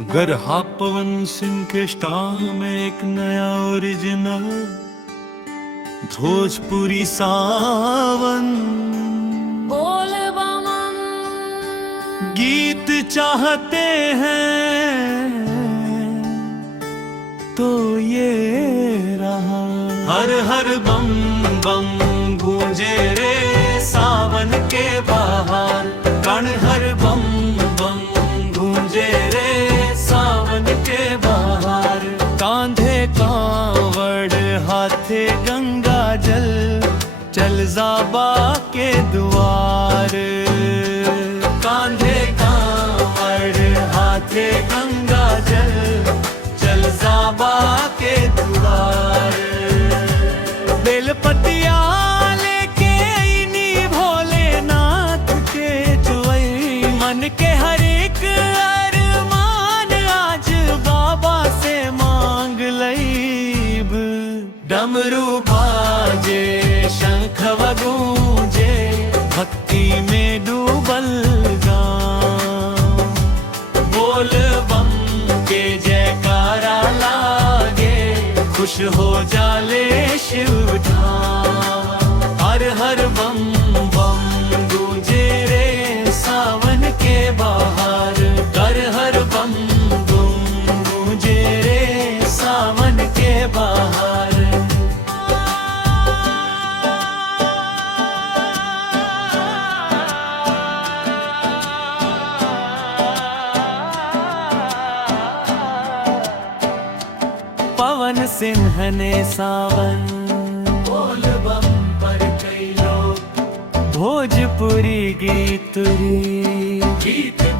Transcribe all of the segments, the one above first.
गरहा पवन सिंह के स्टार में एक नया ओरिजिनल भोजपुरी सावन बोल बमन गीत चाहते हैं तो ये रहा। हर हर बम बम गूंजे रे सावन के बाहर, कण हर बम बम गूंजे रे सावन के बाहर। कांधे कांवड़ हाथे गंगा जल, चल जाबा के द्वार। कांधे कांवड़ हाथे गंगा जल, चल जाबा के द्वार। बेलपतिया लेके इन्हीं भोलेनाथ के जुआई, मन के हर एक अरमान आज बाबा से मांग लईब। डमरू बाजे शंख गूंजे, भक्ति में डूबल गाँव। बोल बम के जयकारा लागे, खुश हो जाले शिव धाम। हर हर बम बम गूंजे रे सावन के बाहर। हर हर बम बम गूंजे रे सावन के बाहर। पवन सिंह ने सावन बोल बम पर कई लोग भोजपुरी गीत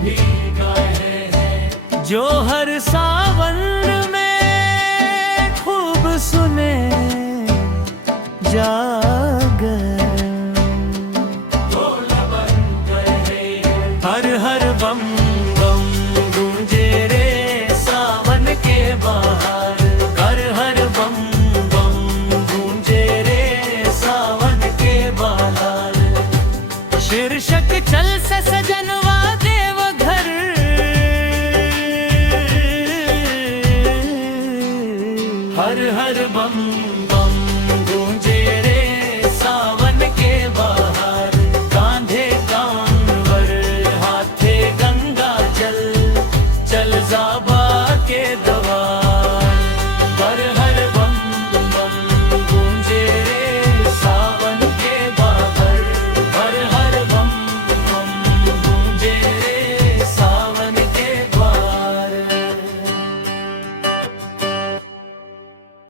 भी गाए हैं, जो हर सावन में खूब सुने जागर। बोल बम कर हर हर बम